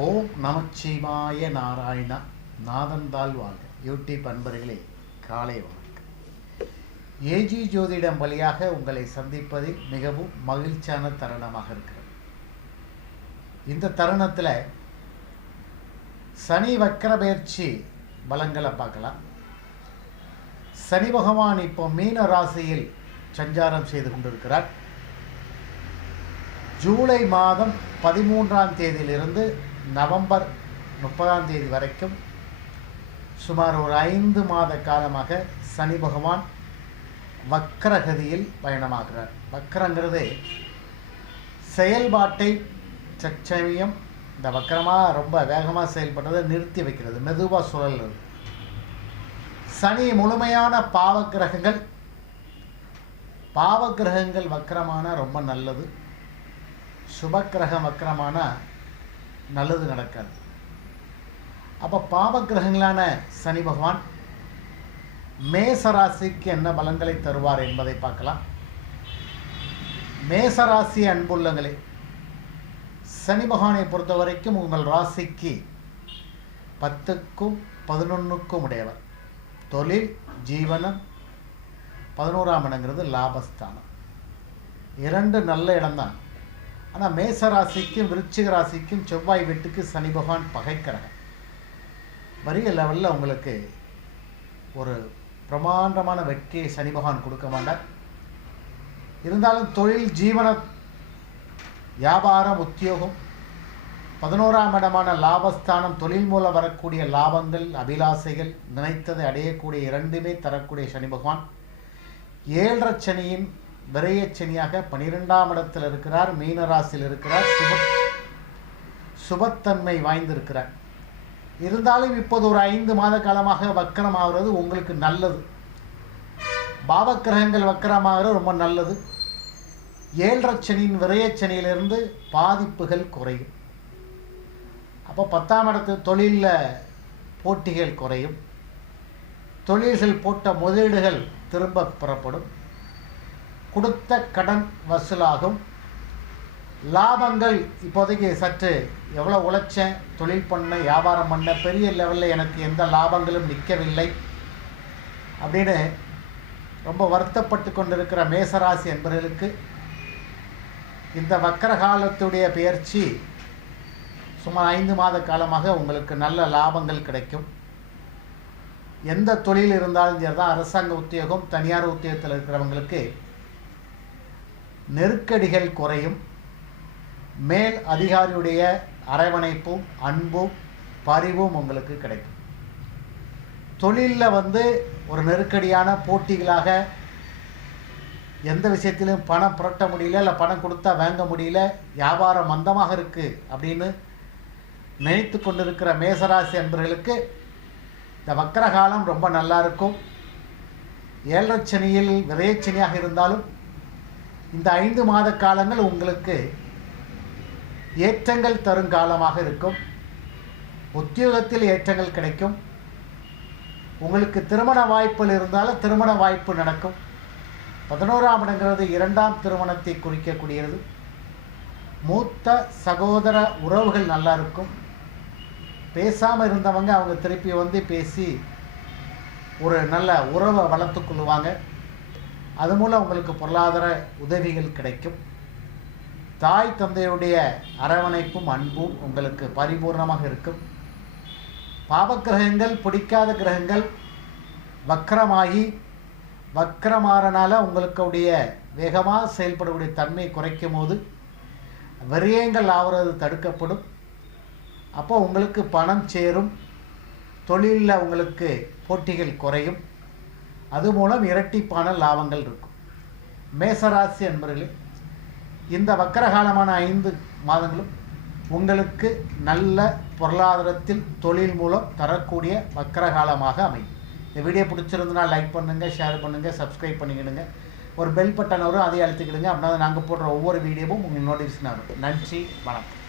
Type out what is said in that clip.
ஓம் நமச்சிவாய நாராயணா நாதந்தால் வாழ்க. யூடியூப் அன்பர்களே காலை வணக்கம். ஏஜி ஜோதிடம் வழியாக உங்களை சந்திப்பதில் மிகவும் மகிழ்ச்சியான தருணமாக இருக்கிறது. இந்த தருணத்தில் சனி வக்கரபெயர்ச்சி பலங்களை பார்க்கலாம். சனி பகவான் இப்போ மீன ராசியில் சஞ்சாரம் செய்து கொண்டிருக்கிறார். ஜூலை மாதம் பதிமூன்றாம் தேதியிலிருந்து நவம்பர் முப்பதாம் தேதி வரைக்கும் சுமார் ஒரு ஐந்து மாத காலமாக சனி பகவான் வக்கரகதியில் பயணமாகிறார். வக்கரங்கிறது செயல்பாட்டை சச்சமயம் இந்த வக்கரமாக ரொம்ப வேகமாக செயல்படுறதை நிறுத்தி வைக்கிறது மெதுவாக சுழல்றது. சனி முழுமையான பாவக்கிரகங்கள் பாவக்கிரகங்கள் வக்கரமான ரொம்ப நல்லது. சுபக்கிரகம் வக்கரமான நல்லது நடக்காது. அப்போ பாவகிரகங்களான சனி பகவான் மேசராசிக்கு என்ன பலன்களை தருவார் என்பதை பார்க்கலாம். மேசராசி அன்புள்ளங்களே சனி பகவானை பொறுத்த வரைக்கும் உங்கள் ராசிக்கு பத்துக்கும் பதினொன்றுக்கும் உடையவர். தொழில் ஜீவனம் பதினோராம் இடங்கிறது லாபஸ்தானம். இரண்டு நல்ல இடம்தான். ஆனால் மேச ராசிக்கும் விருச்சிக ராசிக்கும் செவ்வாய் வீட்டுக்கு சனி பகவான் பகைக்கிறகம் வரிய லெவலில் உங்களுக்கு ஒரு பிரமாண்டமான வெற்றியை சனி பகவான் கொடுக்க மாட்டார். இருந்தாலும் தொழில் ஜீவன வியாபாரம் உத்தியோகம் பதினோராம் இடமான லாபஸ்தானம் தொழில் மூலம் வரக்கூடிய லாபங்கள் அபிலாசைகள் நினைத்ததை அடையக்கூடிய இரண்டுமே தரக்கூடிய சனி பகவான். ஏழரை சனியின் விரையச்சனியாக பனிரெண்டாம் இடத்தில் இருக்கிறார் மீனராசியில் இருக்கிறார் சுப சுபத்தன்மை வாய்ந்திருக்கிறார். இருந்தாலும் இப்போது ஒரு ஐந்து மாத காலமாக வக்கரமாகிறது உங்களுக்கு நல்லது. பாவக்கிரகங்கள் வக்கரமாகிறது ரொம்ப நல்லது. ஏழரை விரையச்சனியிலிருந்து பாதிப்புகள் குறையும். அப்போ பத்தாம் இடத்து தொழிலில் போட்டிகள் குறையும். தொழில்கள் போட்ட முதலீடுகள் திரும்ப பெறப்படும். கொடுத்த கடன் வசூலாகும். லாபங்கள் இப்போதைக்கு சற்று எவ்வளோ உழைச்சேன் தொழில் பண்ண வியாபாரம் பண்ண பெரிய லெவலில் எனக்கு எந்த லாபங்களும் நிற்கவில்லை. அப்படின்னு ரொம்ப வருத்தப்பட்டு கொண்டிருக்கிற மேசராசி என்பவர்களுக்கு இந்த வக்கர காலத்துடைய சுமார் ஐந்து மாத காலமாக உங்களுக்கு நல்ல லாபங்கள் கிடைக்கும். எந்த தொழில் இருந்தாலும் சரி தான் அரசாங்க உத்தியோகம் தனியார் உத்தியோகத்தில் இருக்கிறவங்களுக்கு நெருக்கடிகள் குறையும். மேல் அதிகாரியுடைய அரவணைப்பும் அன்பும் பரிவும் உங்களுக்கு கிடைக்கும். தொழிலில் வந்து ஒரு நெருக்கடியான போட்டிகளாக எந்த விஷயத்திலும் பணம் புரட்ட முடியல இல்லை பணம் கொடுத்தா வாங்க முடியல வியாபாரம் மந்தமாக இருக்குது அப்படின்னு நினைத்து கொண்டிருக்கிற மேசராசி அன்பர்களுக்கு இந்த வக்கரகாலம் ரொம்ப நல்லா இருக்கும். ஏழரை சனியில் விரையச்சனியாக இருந்தாலும் இந்த ஐந்து மாத காலங்கள் உங்களுக்கு ஏற்றங்கள் தரும் காலமாக இருக்கும். உத்தியோகத்தில் ஏற்றங்கள் கிடைக்கும். உங்களுக்கு திருமண வாய்ப்புகள் இருந்தாலும் திருமண வாய்ப்பு நடக்கும். பதினோராம் இடங்கிறது இரண்டாம் திருமணத்தை குறிக்கக்கூடியது. மூத்த சகோதர உறவுகள் நல்லா இருக்கும். பேசாமல் இருந்தவங்க அவங்க திருப்பி வந்து பேசி ஒரு நல்ல உறவை வளர்த்து கொள்ளுவாங்க அது மூலம் உங்களுக்கு பொருளாதார உதவிகள் கிடைக்கும். தாய் தந்தையுடைய அரவணைப்பும் அன்பும் உங்களுக்கு பரிபூர்ணமாக இருக்கும். பாவக்கிரகங்கள் பிடிக்காத கிரகங்கள் வக்கரமாகி வக்கரமாறனால உங்களுக்குடைய வேகமாக செயல்படக்கூடிய தன்மை குறைக்கும் போது விரயங்கள் ஆகிறது தடுக்கப்படும். அப்போ உங்களுக்கு பணம் சேரும். தொழிலில் உங்களுக்கு போட்டிகள் குறையும். அது மூலம் இரட்டிப்பான லாபங்கள் இருக்கும். மேசராசி என்பவர்களே இந்த வக்கரகாலமான ஐந்து மாதங்களும் உங்களுக்கு நல்ல பொருளாதாரத்தில் தொழில் மூலம் தரக்கூடிய வக்கரகாலமாக அமையும். இந்த வீடியோ பிடிச்சிருந்தனா லைக் பண்ணுங்கள் ஷேர் பண்ணுங்கள் சப்ஸ்கிரைப் பண்ணிக்கிடுங்க. ஒரு பெல் பட்டன் வரும் அதை அழுத்திக்கிடுங்க. அப்படின்னா நாங்கள் போடுற ஒவ்வொரு வீடியோவும் உங்களுக்கு நோட்டிஃபிகேஷன் வரும். நன்றி வணக்கம்.